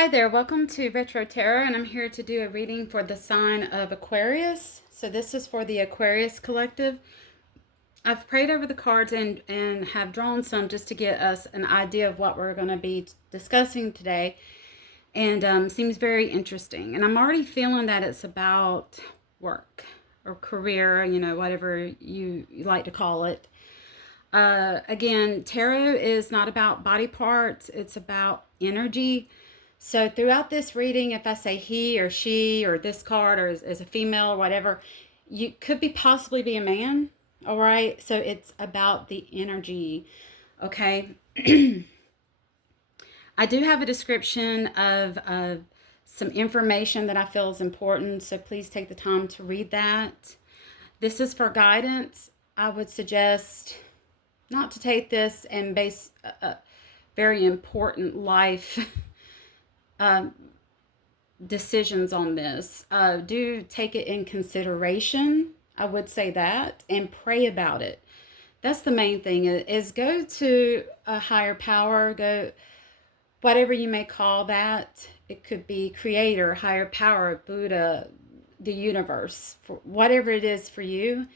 Hi there, welcome to Retro Tarot, and I'm here to do a reading for the sign of Aquarius. So this is for the Aquarius Collective. I've prayed over the cards and have drawn some just to get us an idea of what we're going to be discussing today. And seems very interesting. And I'm already feeling that it's about work or career, whatever you like to call it. Again, tarot is not about body parts, it's about energy. So throughout this reading, if I say he or she or this card or is a female or whatever, you could be possibly be a man. All right. So it's about the energy. Okay. I do have a description of some information that I feel is important. So please take the time to read that. This is for guidance. I would suggest not to take this and base a very important life decisions on this. Do take it in consideration. I would say that, and pray about it. That's the main thing is go to a higher power, go whatever you may call that. It could be creator, higher power, Buddha, the universe, for whatever it is for you.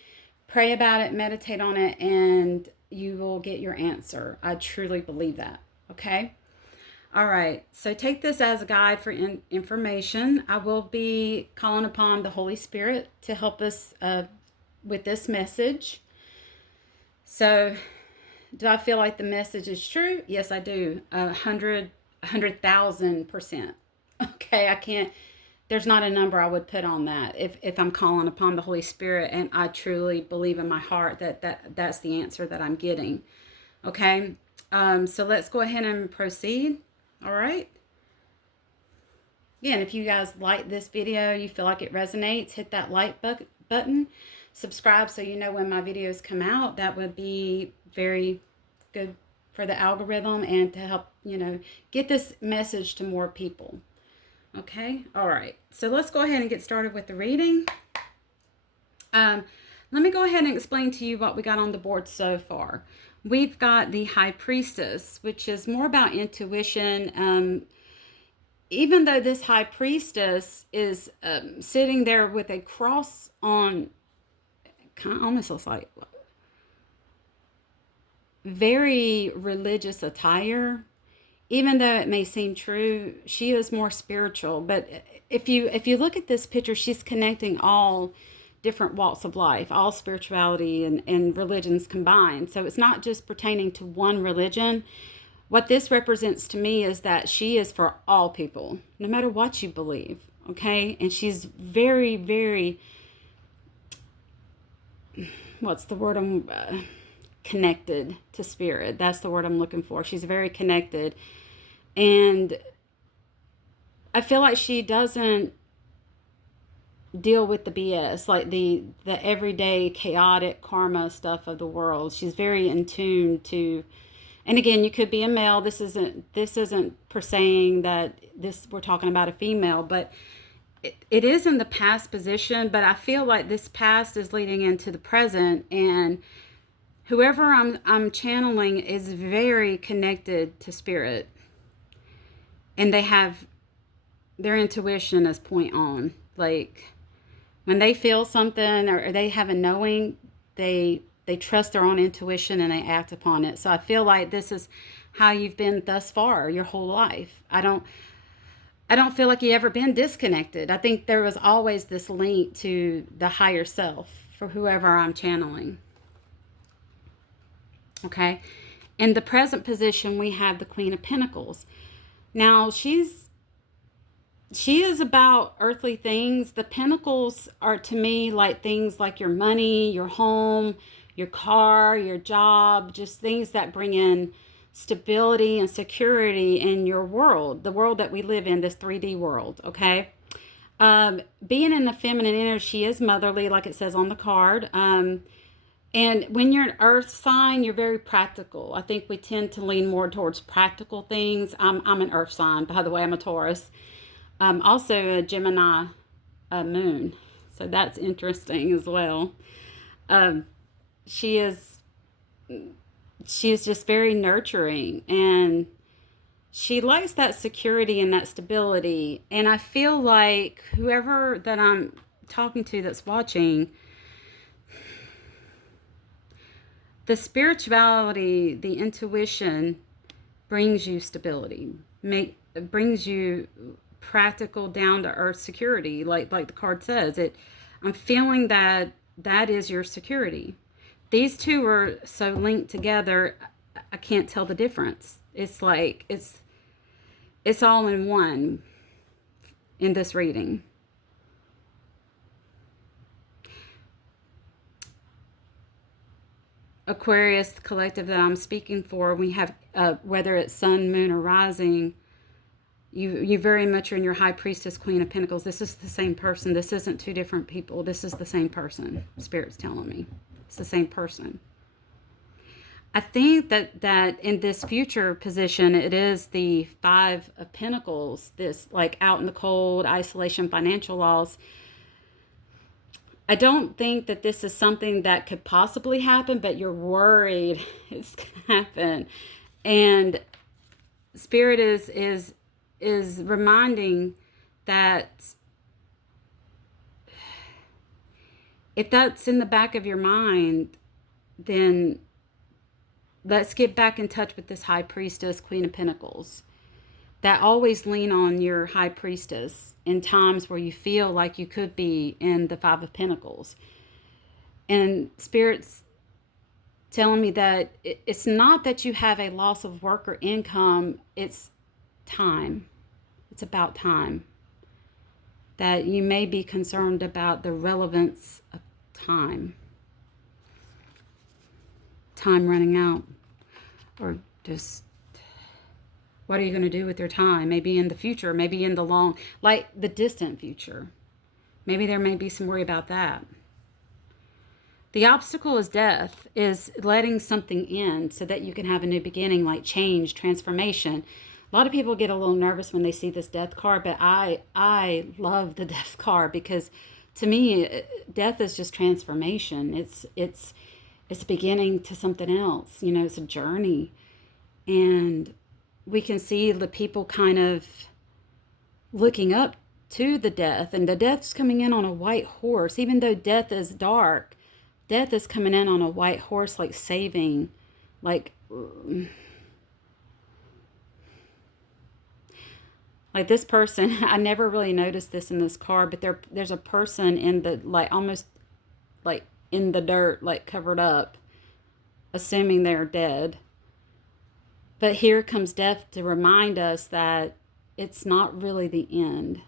Pray about it, meditate on it, and you will get your answer. I truly believe that. Okay. All right, so take this as a guide for information. I will be calling upon the Holy Spirit to help us with this message. So, do I feel like the message is true? Yes, I do. 100,000%. Okay, I can't. There's not a number I would put on that if I'm calling upon the Holy Spirit, and I truly believe in my heart that's the answer that I'm getting. Okay, so let's go ahead and proceed. All right. Again, if you guys like this video, you feel like it resonates, hit that like button, subscribe so you know when my videos come out. That would be very good for the algorithm and to help, get this message to more people. Okay. All right. So let's go ahead and get started with the reading. Let me go ahead and explain to you what we got on the board so far. We've got the High Priestess, which is more about intuition. Even though this High Priestess is sitting there with a cross on, kind of almost looks like very religious attire. Even though it may seem true, she is more spiritual. But if you look at this picture, she's connecting all different walks of life, all spirituality and religions combined. So it's not just pertaining to one religion. What this represents to me is that she is for all people, no matter what you believe, okay? And she's very, very, what's the word connected to spirit. That's the word I'm looking for. She's very connected. And I feel like she doesn't deal with the BS, like the everyday chaotic karma stuff of the world. She's very in tune to, and again, you could be a male. This isn't per saying that we're talking about a female, but it is in the past position. But I feel like this past is leading into the present, and whoever I'm channeling is very connected to spirit, and they have their intuition is point on. Like, when they feel something or they have a knowing, they trust their own intuition and they act upon it. So I feel like this is how you've been thus far your whole life. I don't feel like you've ever been disconnected. I think there was always this link to the higher self for whoever I'm channeling. Okay. In the present position, we have the Queen of Pentacles. Now, she is about earthly things. The pentacles are to me like things like your money, your home, your car, your job, just things that bring in stability and security in your world, the world that we live in, this 3D world, okay? Being in the feminine energy, she is motherly, like it says on the card. And when you're an earth sign, you're very practical. I think we tend to lean more towards practical things. I'm an earth sign, by the way. I'm a Taurus. Also a Gemini moon. So that's interesting as well. She is just very nurturing, and she likes that security and that stability. And I feel like whoever that I'm talking to that's watching, the spirituality, the intuition brings you stability, brings you practical, down to earth security, like the card says. I'm feeling that that is your security. These two are so linked together, I can't tell the difference. It's like it's all in one in this reading. Aquarius, the collective that I'm speaking for, we have whether it's sun, moon, or rising, you very much are in your high priestess, queen of pentacles. This is the same person. This isn't two different people. This is the same person. Spirit's telling me it's the same person. I think that in this future position, it is the Five of Pentacles, this like out in the cold, isolation, financial loss. I don't think that this is something that could possibly happen, but you're worried it's going to happen. And Spirit is reminding that if that's in the back of your mind, then let's get back in touch with this high priestess, queen of pentacles. That always lean on your high priestess in times where you feel like you could be in the Five of Pentacles. And Spirit's telling me that it's not that you have a loss of work or income, it's time. It's about time. That you may be concerned about the relevance of time. Time running out. Or just, what are you going to do with your time? Maybe in the future, maybe in the long, like the distant future. Maybe there may be some worry about that. The obstacle is death, is letting something in so that you can have a new beginning, like change, transformation. A lot of people get a little nervous when they see this death card, but I love the death card because to me, death is just transformation. It's beginning to something else. You know, it's a journey. And we can see the people kind of looking up to the death, and the death's coming in on a white horse. Even though death is dark, death is coming in on a white horse, like saving, like this person. I never really noticed this in this card, but there's a person in the, like, almost like in the dirt, like covered up, assuming they're dead. But here comes death to remind us that it's not really the end.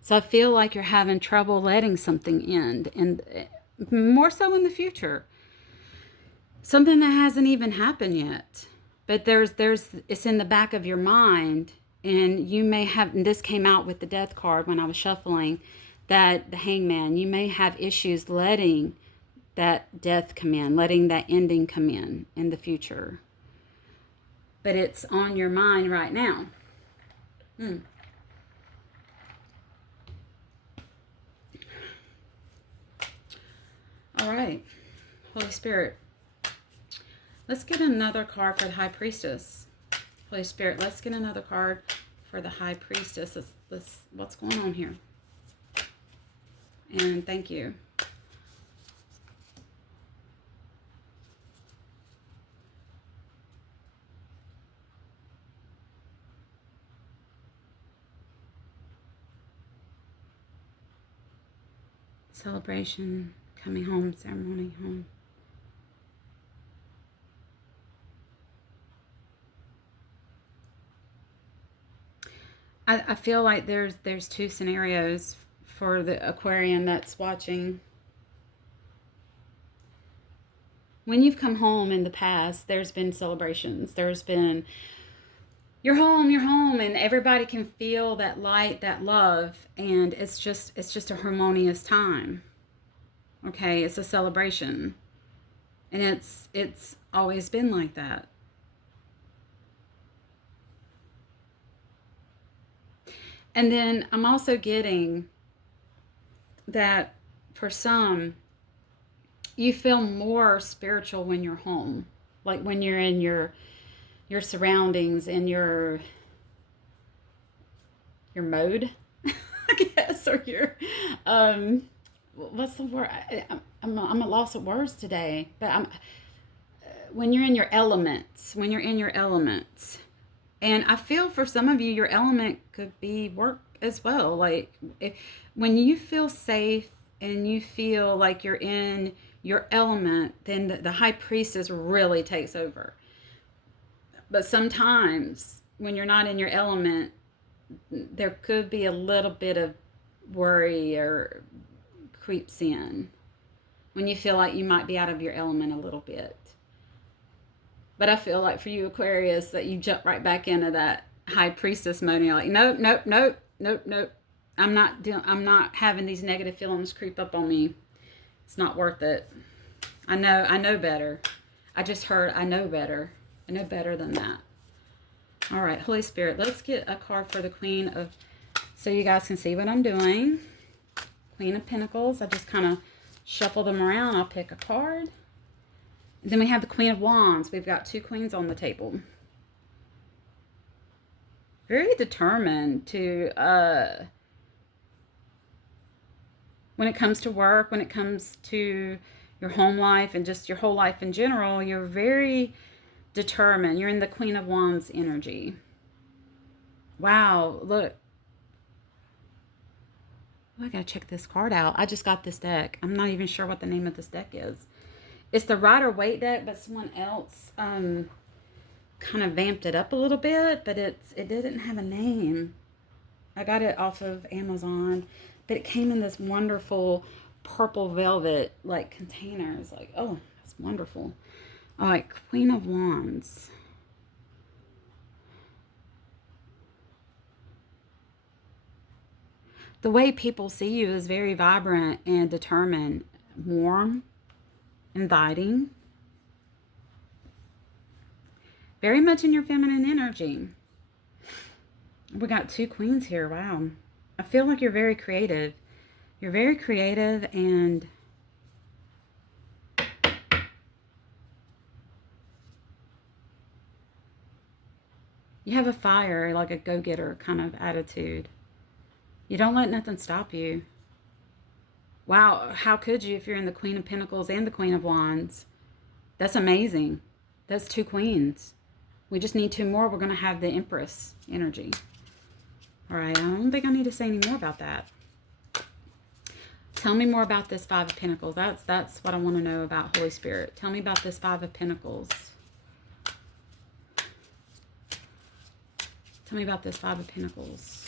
So I feel like you're having trouble letting something end, and more so in the future. Something that hasn't even happened yet. But it's in the back of your mind, and you may have, and this came out with the death card when I was shuffling, that the hangman, you may have issues letting that death come in, letting that ending come in the future. But it's on your mind right now. All right, Holy Spirit, let's get another card for the High Priestess. Holy Spirit, let's get another card for the High Priestess. What's going on here? And thank you. Celebration, coming home, ceremony, home. I feel like there's two scenarios for the Aquarian that's watching. When you've come home in the past, there's been celebrations. There's been, you're home, and everybody can feel that light, that love, and it's just a harmonious time. Okay, it's a celebration. And it's always been like that. And then I'm also getting that for some, you feel more spiritual when you're home. Like when you're in your surroundings and your mode, I guess, or your what's the word? I'm a loss of words today, but when you're in your elements, and I feel for some of you, your element could be work as well. Like when you feel safe and you feel like you're in your element, then the high priestess really takes over. But sometimes when you're not in your element, there could be a little bit of worry or creeps in when you feel like you might be out of your element a little bit. But I feel like for you, Aquarius, that you jump right back into that high priestess mode and you're like, nope, nope, nope, nope, nope. I'm not having these negative feelings creep up on me. It's not worth it. I know better. I just heard I know better. I know better than that. All right, Holy Spirit, let's get a card for the Queen of, so you guys can see what I'm doing. Queen of Pentacles. I just kind of shuffle them around. I'll pick a card. And then we have the Queen of Wands. We've got 2 queens on the table. Very determined to, when it comes to work, when it comes to your home life and just your whole life in general, you're very determined. You're in the Queen of Wands energy. Wow, look. Oh, I gotta check this card out. I just got this deck. I'm not even sure what the name of this deck is. It's the Rider-Waite deck, but someone else kind of vamped it up a little bit, but it didn't have a name. I got it off of Amazon, but it came in this wonderful purple velvet like containers. Like, oh, that's wonderful. All right, Queen of Wands. The way people see you is very vibrant and determined, warm, inviting, very much in your feminine energy. We got 2 queens here. Wow. I feel like you're very creative. You're very creative and you have a fire, like a go-getter kind of attitude. You don't let nothing stop you. Wow, how could you if you're in the Queen of Pentacles and the Queen of Wands? That's amazing. That's 2 queens. We just need 2 more. We're going to have the Empress energy. All right, I don't think I need to say any more about that. Tell me more about this 5 of Pentacles. That's what I want to know about, Holy Spirit. Tell me about this 5 of Pentacles. Tell me about this 5 of Pentacles.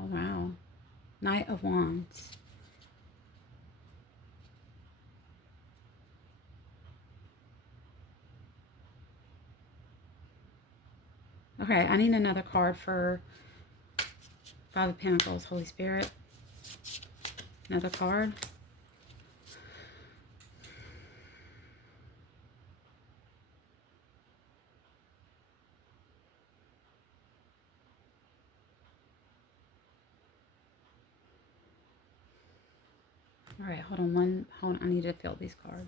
Oh, wow. Knight of Wands. Okay, I need another card for 5 of Pentacles, Holy Spirit. Another card. All right, hold on. I need to fill these cards.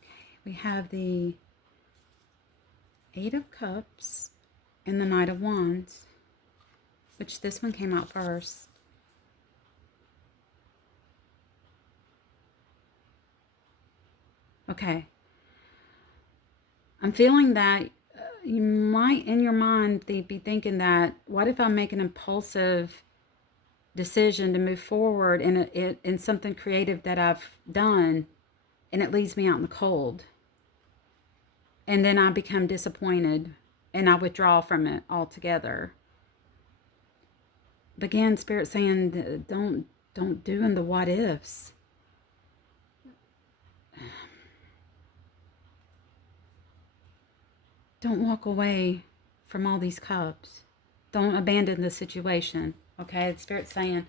Okay, we have the 8 of Cups and the Knight of Wands, which this one came out first. Okay. I'm feeling that you might, in your mind, be thinking that, what if I make an impulsive decision to move forward in something creative that I've done, and it leaves me out in the cold? And then I become disappointed, and I withdraw from it altogether. But again, Spirit saying, don't do in the what ifs. Don't walk away from all these cups. Don't abandon the situation. Okay, the Spirit's saying,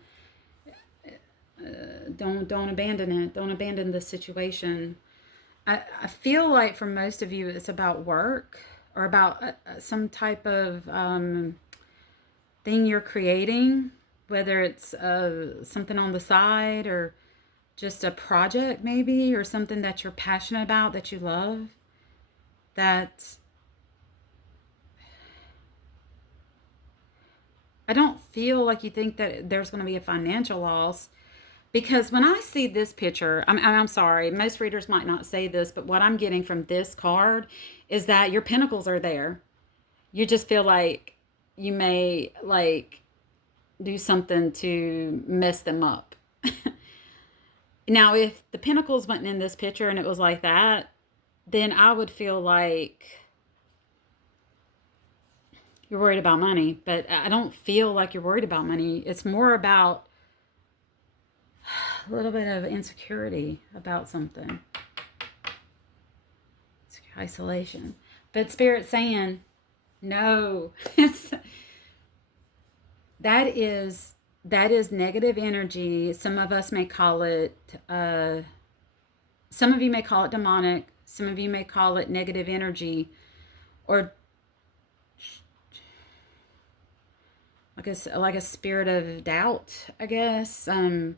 don't abandon it. Don't abandon the situation. I feel like for most of you, it's about work or about some type of thing you're creating, whether it's something on the side or just a project maybe, or something that you're passionate about, that you love, that I don't feel like you think that there's going to be a financial loss. Because when I see this picture, I'm sorry, most readers might not say this, but what I'm getting from this card is that your pinnacles are there. You just feel like you may like do something to mess them up. Now, if the pinnacles went in this picture and it was like that, then I would feel like you're worried about money. But I don't feel like you're worried about money. It's more about a little bit of insecurity about something. It's isolation. But Spirit's saying, no. that is that is negative energy. Some of us may call it some of you may call it demonic, some of you may call it negative energy, or like a spirit of doubt, I guess. And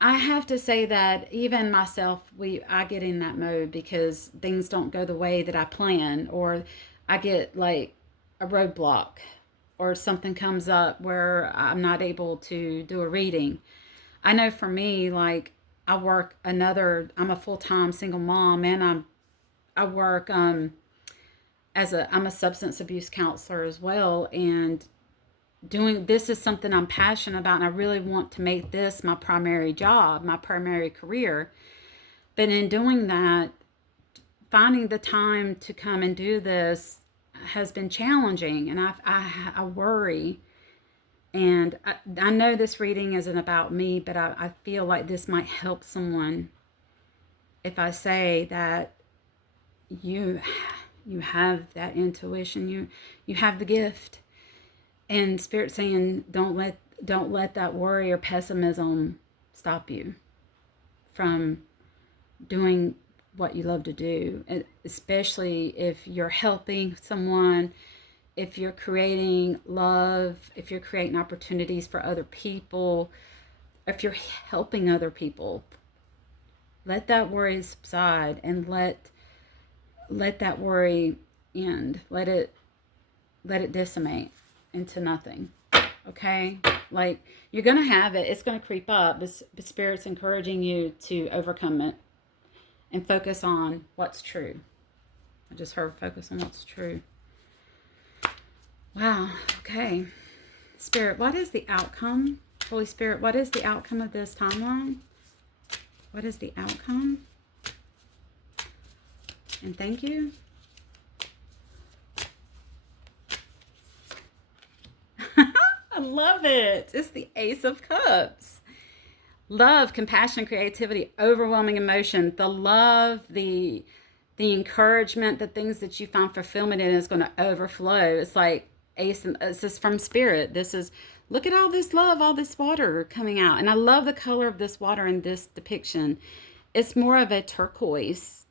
I have to say that even myself, I get in that mode because things don't go the way that I plan, or I get like a roadblock, or something comes up where I'm not able to do a reading. I know for me, like I'm a full time single mom, and I work I'm a substance abuse counselor as well, and doing this is something I'm passionate about, and I really want to make this my primary job, my primary career. But in doing that, finding the time to come and do this has been challenging, and I worry. And I know this reading isn't about me, but I feel like this might help someone if I say that you you have that intuition, you have the gift. And Spirit saying, don't let that worry or pessimism stop you from doing what you love to do, especially if you're helping someone, if you're creating love, if you're creating opportunities for other people, if you're helping other people. Let that worry subside, and let that worry end. Let it decimate into nothing. Okay? Like, you're going to have it. It's going to creep up. But Spirit's encouraging you to overcome it and focus on what's true. I just heard focus on what's true. Wow. Okay. Spirit, what is the outcome? Holy Spirit, what is the outcome of this timeline? What is the outcome? And thank you. I love it. It's the Ace of Cups. Love, compassion, creativity, overwhelming emotion. The love, the encouragement, the things that you find fulfillment in is going to overflow. It's like Ace, and this is from Spirit. This is, look at all this love, all this water coming out. And I love the color of this water in this depiction. It's more of a turquoise.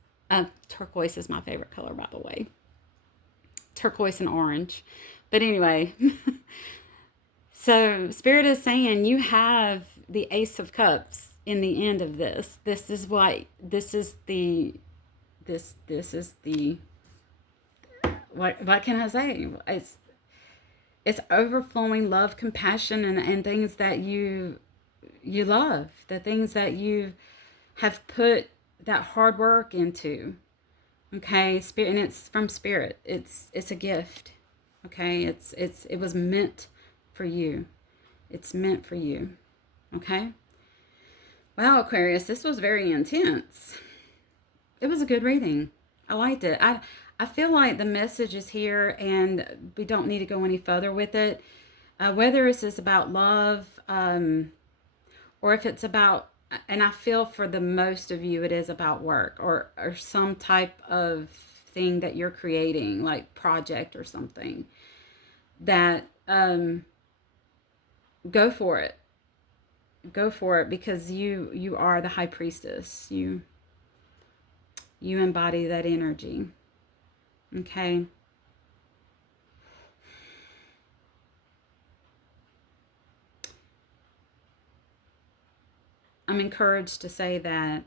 Turquoise is my favorite color, by the way. Turquoise and orange. But anyway, so Spirit is saying you have the Ace of Cups in the end of this. This is what what can I say? It's overflowing love, compassion, and things that you love, the things that you have put that hard work into. Okay, Spirit, and it's from Spirit. It's a gift. Okay, it was meant for you. It's meant for you. Okay. Wow, Aquarius, this was very intense. It was a good reading. I liked it. I feel like the message is here, and we don't need to go any further with it. Whether this is about love, or if it's about, and I feel for the most of you, it is about work or some type of thing that you're creating, like project or something. That go for it. Go for it, because you are the high priestess. You embody that energy. Okay. I'm encouraged to say that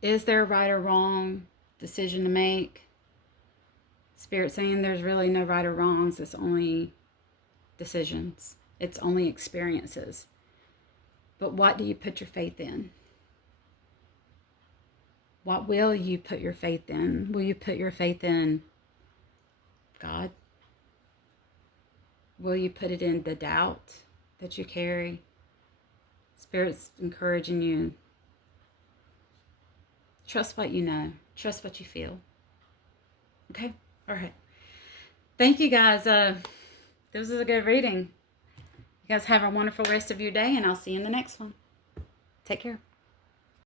is there right or wrong? decision to make. Spirit saying there's really no right or wrongs. It's only decisions. It's only experiences. But what do you put your faith in? What will you put your faith in? Will you put your faith in God? Will you put it in the doubt that you carry? Spirit's encouraging you. Trust what you know. Trust what you feel. Okay? All right. Thank you, guys. This was a good reading. You guys have a wonderful rest of your day, and I'll see you in the next one. Take care.